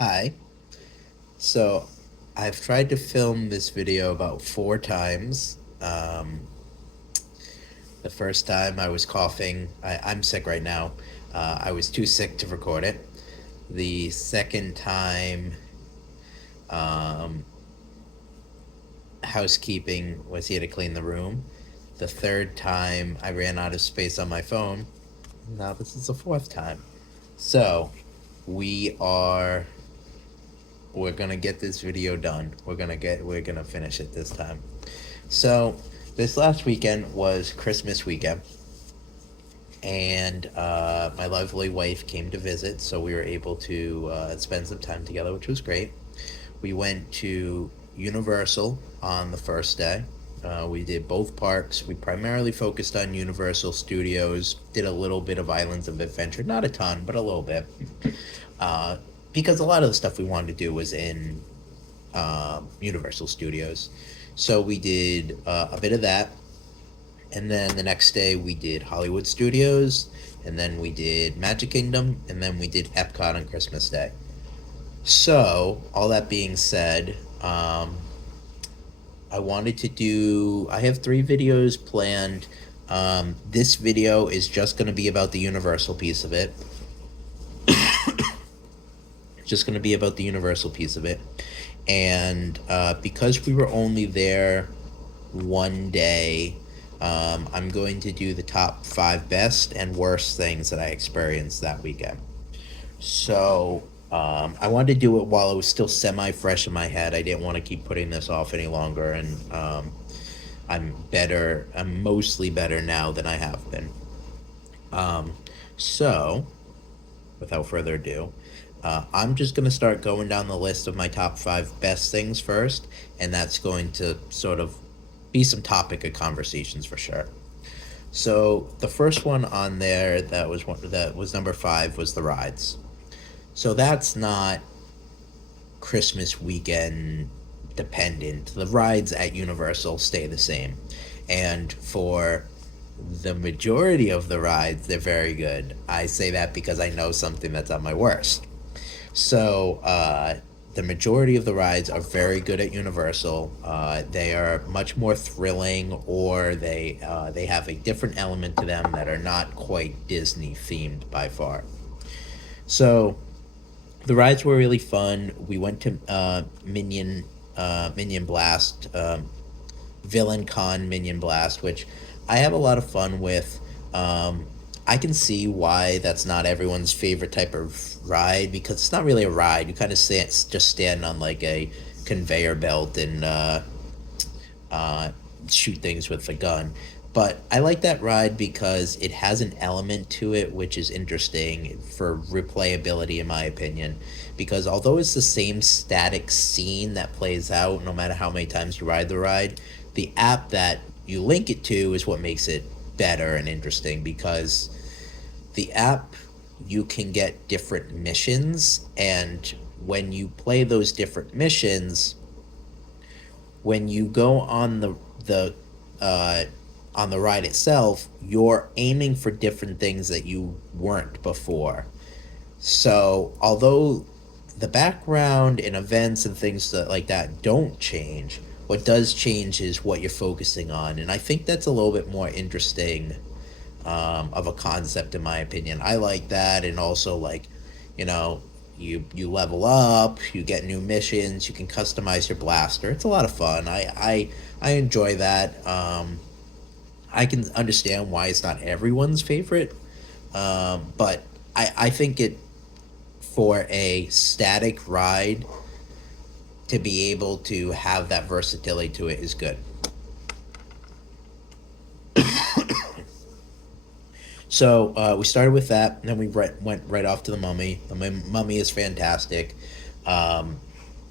Hi. So, I've tried to film this video about 4 times. The first time I was coughing. I'm sick right now. I was too sick to record it. The second time, um, housekeeping was here to clean the room. The third time, I ran out of space on my phone. Now, this is the fourth time. So, we are. We're gonna get this video done. We're gonna finish it this time. So, this last weekend was Christmas weekend, and my lovely wife came to visit, so we were able to spend some time together, which was great. We went to Universal on the first day. We did both parks. We primarily focused on Universal Studios, did a little bit of Islands of Adventure, not a ton, but a little bit. Uh, because a lot of the stuff we wanted to do was in Universal Studios. So we did a bit of that, and then the next day we did Hollywood Studios, and then we did Magic Kingdom, and then we did Epcot on Christmas Day. So, all that being said, I wanted to do. I have 3 videos planned. This video is just going to be about the Universal piece of it. Just going to be about the Universal piece of it. And because we were only there one day, I'm going to do the top 5 best and worst things that I experienced that weekend. So I wanted to do it while it was still semi fresh in my head. I didn't want to keep putting this off any longer, and I'm better. I'm mostly better now than I have been. Um, so, without further ado, I'm just going to start going down the list of my top 5 best things first, and that's going to sort of be some topic of conversations for sure. So the first one on there that was number 5 was the rides. So that's not Christmas weekend dependent. The rides at Universal stay the same. And for the majority of the rides, they're very good. I say that because I know something that's on my worst. So, the majority of the rides are very good at Universal. They are much more thrilling, or they have a different element to them that are not quite Disney themed by far. So, the rides were really fun. We went to Minion Blast, Villain Con Minion Blast, which I have a lot of fun with. I can see why that's not everyone's favorite type of ride, because it's not really a ride. You kind of just stand on like a conveyor belt and shoot things with a gun. But I like that ride because it has an element to it which is interesting for replayability, in my opinion. Because although it's the same static scene that plays out no matter how many times you ride the ride, the app that you link it to is what makes it better and interesting. Because the app, you can get different missions, and when you play those different missions, when you go the uh, on the ride itself, you're aiming for different things that you weren't before. So, although the background and events and things like that don't change, what does change is what you're focusing on, and I think that's a little bit more interesting of a concept, in my opinion. I like that, and also like, you know, you level up, you get new missions, you can customize your blaster. It's a lot of fun. I enjoy that. I can understand why it's not everyone's favorite, but I think it for a static ride to be able to have that versatility to it is good. So we started with that, and then went right off to the Mummy. The Mummy is fantastic. Um,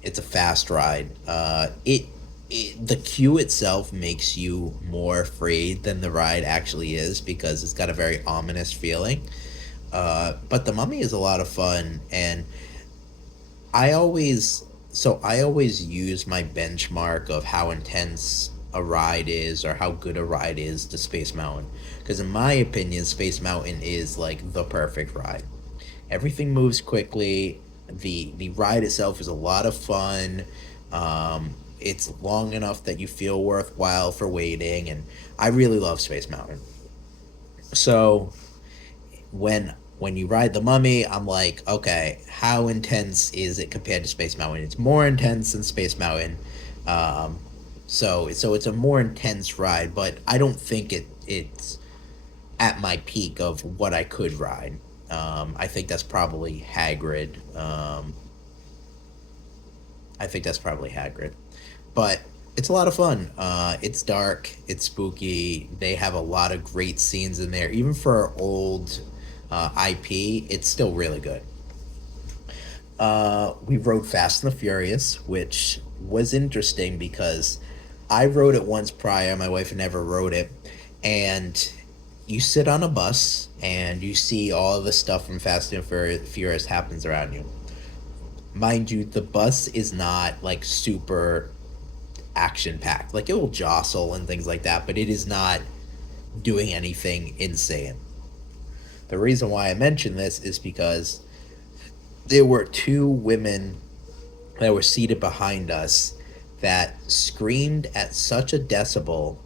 it's a fast ride. The queue itself makes you more afraid than the ride actually is, because it's got a very ominous feeling. But the Mummy is a lot of fun, and I always I always use my benchmark of how intense a ride is or how good a ride is to Space Mountain, because in my opinion, Space Mountain is like the perfect ride. Everything moves quickly. The ride itself is a lot of fun. It's long enough that you feel worthwhile for waiting, and I really love Space Mountain. So when you ride the Mummy, I'm like, okay, how intense is it compared to Space Mountain? It's more intense than Space Mountain. Um, so it's a more intense ride, but I don't think it's at my peak of what I could ride. I think that's probably Hagrid. I think that's probably Hagrid. But it's a lot of fun. It's dark. It's spooky. They have a lot of great scenes in there. Even for old IP, it's still really good. We rode Fast and the Furious, which was interesting because I rode it once prior. My wife never rode it. And you sit on a bus and you see all of the stuff from Fast and Furious happens around you. Mind you, the bus is not like super action packed. Like it will jostle and things like that, but it is not doing anything insane. The reason why I mention this is because there were two women that were seated behind us that screamed at such a decibel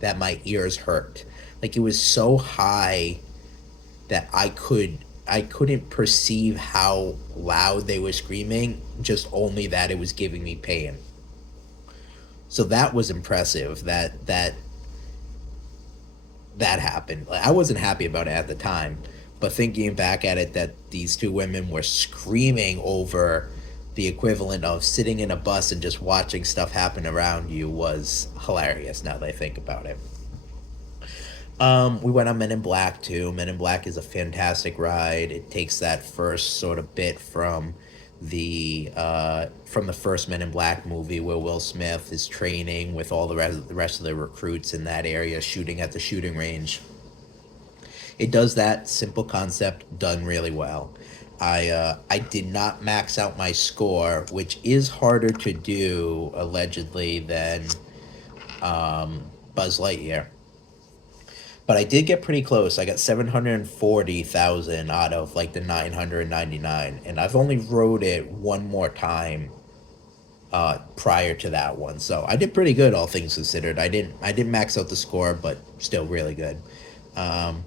that my ears hurt. Like it was so high that I couldn't perceive how loud they were screaming, just only that it was giving me pain. So that was impressive that happened. Like, I wasn't happy about it at the time, but thinking back at it, that these two women were screaming over the equivalent of sitting in a bus and just watching stuff happen around you was hilarious now that I think about it. We went on Men in Black too. Men in Black is a fantastic ride. It takes that first sort of bit from the first Men in Black movie where Will Smith is training with all the rest of the recruits in that area, shooting at the shooting range. It does that simple concept done really well. I did not max out my score, which is harder to do allegedly than Buzz Lightyear. But I did get pretty close. I got 740,000 out of like the 999, and I've only rode it one more time prior to that one. So I did pretty good, all things considered. I didn't max out the score, but still really good. Um,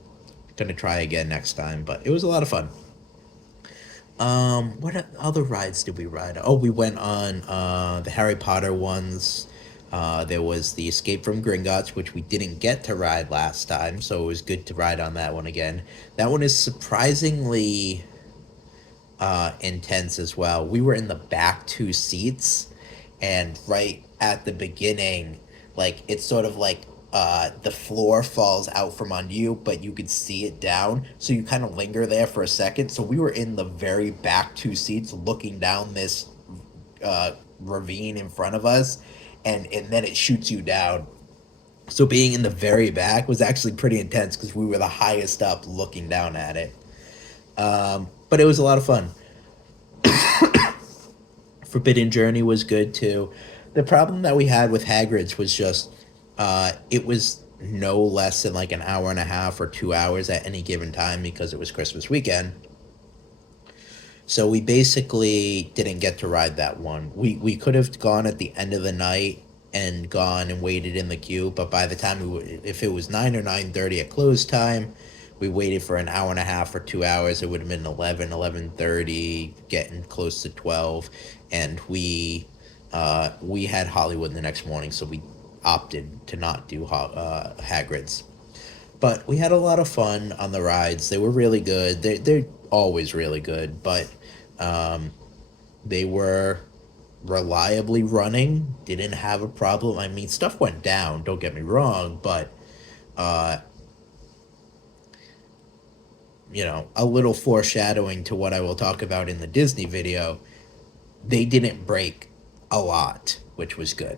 Gonna try again next time, but it was a lot of fun. What other rides did we ride? Oh, we went on the Harry Potter ones. There was the Escape from Gringotts, which we didn't get to ride last time, so it was good to ride on that one again. That one is surprisingly intense as well. We were in the back two seats, and right at the beginning, like it's sort of like the floor falls out from under you, but you could see it down, so you kind of linger there for a second. So we were in the very back two seats, looking down this ravine in front of us, and then it shoots you down. So being in the very back was actually pretty intense because we were the highest up looking down at it. But it was a lot of fun. Forbidden Journey was good too. The problem that we had with Hagrid's was just it was no less than like an hour and a half or 2 hours at any given time because it was Christmas weekend. So we basically didn't get to ride that one. We could have gone at the end of the night and gone and waited in the queue, but by the time if it was 9 or 9:30 at close time, we waited for an hour and a half or 2 hours. It would have been 11, 11:30, getting close to 12, and we had Hollywood the next morning, so we opted to not do Hagrid's. But we had a lot of fun on the rides. They were really good. They're always really good, but um, they were reliably running. Didn't have a problem. I mean, stuff went down. Don't get me wrong, but uh, a little foreshadowing to what I will talk about in the Disney video. They didn't break a lot, which was good.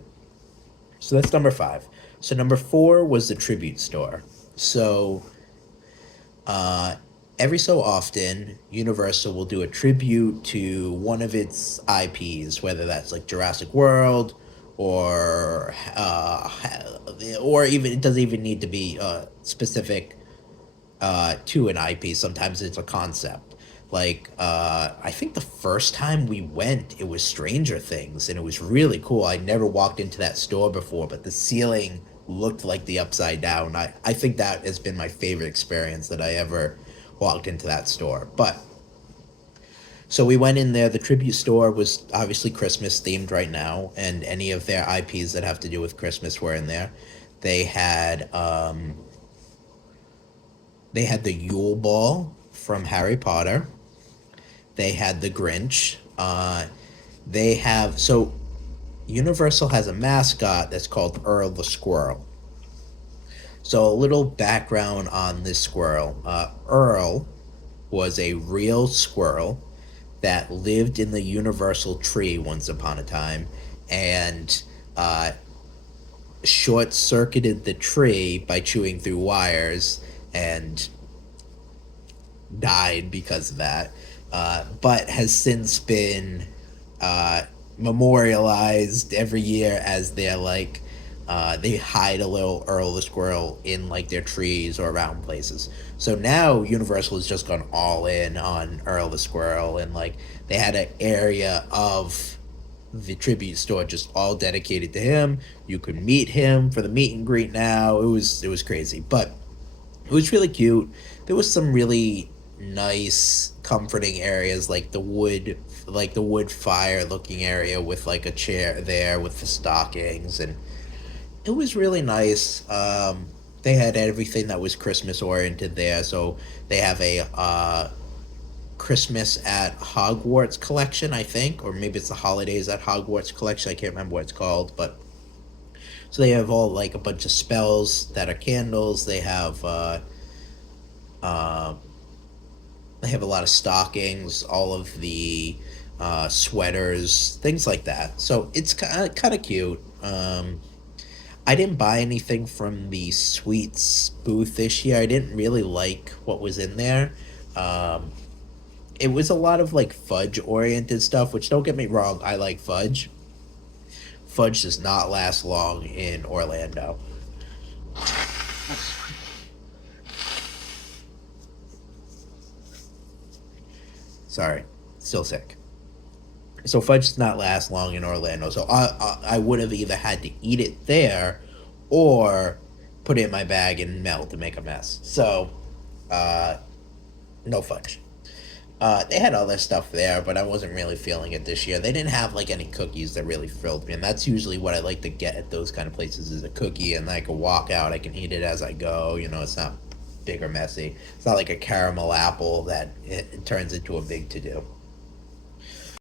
So that's number five. So number four was the tribute store. So uh, every so often, Universal will do a tribute to one of its IPs, whether that's like Jurassic World or or even it doesn't even need to be specific to an IP. Sometimes it's a concept. Like, I think the first time we went, it was Stranger Things, and it was really cool. I never walked into that store before, but the ceiling looked like the Upside Down. I think that has been my favorite experience that I ever walked into that store. But so we went in there. The tribute store was obviously Christmas themed right now, and any of their IPs that have to do with Christmas were in there. They had um, they had the Yule Ball from Harry Potter. They had the Grinch. They have so Universal has a mascot that's called Earl the Squirrel. So a little background on this squirrel. Earl was a real squirrel that lived in the Universal tree once upon a time, and uh, short circuited the tree by chewing through wires and died because of that, but has since been uh, memorialized every year as they're like they hide a little Earl the Squirrel in like their trees or around places. So now Universal has just gone all in on Earl the Squirrel, and like they had an area of the tribute store just all dedicated to him. You could meet him for the meet and greet now. It was crazy, but it was really cute. There was some really nice, comforting areas like the wood fire looking area with like a chair there with the stockings, and it was really nice. They had everything that was Christmas oriented there. So they have a Christmas at Hogwarts collection, I think, or maybe it's the holidays at Hogwarts collection. I can't remember what it's called, but so they have all like a bunch of spells that are candles. Uh, they have a lot of stockings, all of the sweaters, things like that. So it's kind of cute. I didn't buy anything from the sweets booth this year. I didn't really like what was in there. Um, it was a lot of like fudge oriented stuff, which don't get me wrong, I like fudge. Fudge does not last long in Orlando. Sorry, still sick. So fudge does not last long in Orlando. So I would have either had to eat it there, or put it in my bag and melt and make a mess. So uh, no fudge. They had other stuff there, but I wasn't really feeling it this year. They didn't have like any cookies that really filled me, and that's usually what I like to get at those kind of places is a cookie, and I can walk out. I can eat it as I go. You know, it's not big or messy. It's not like a caramel apple that it turns into a big to do.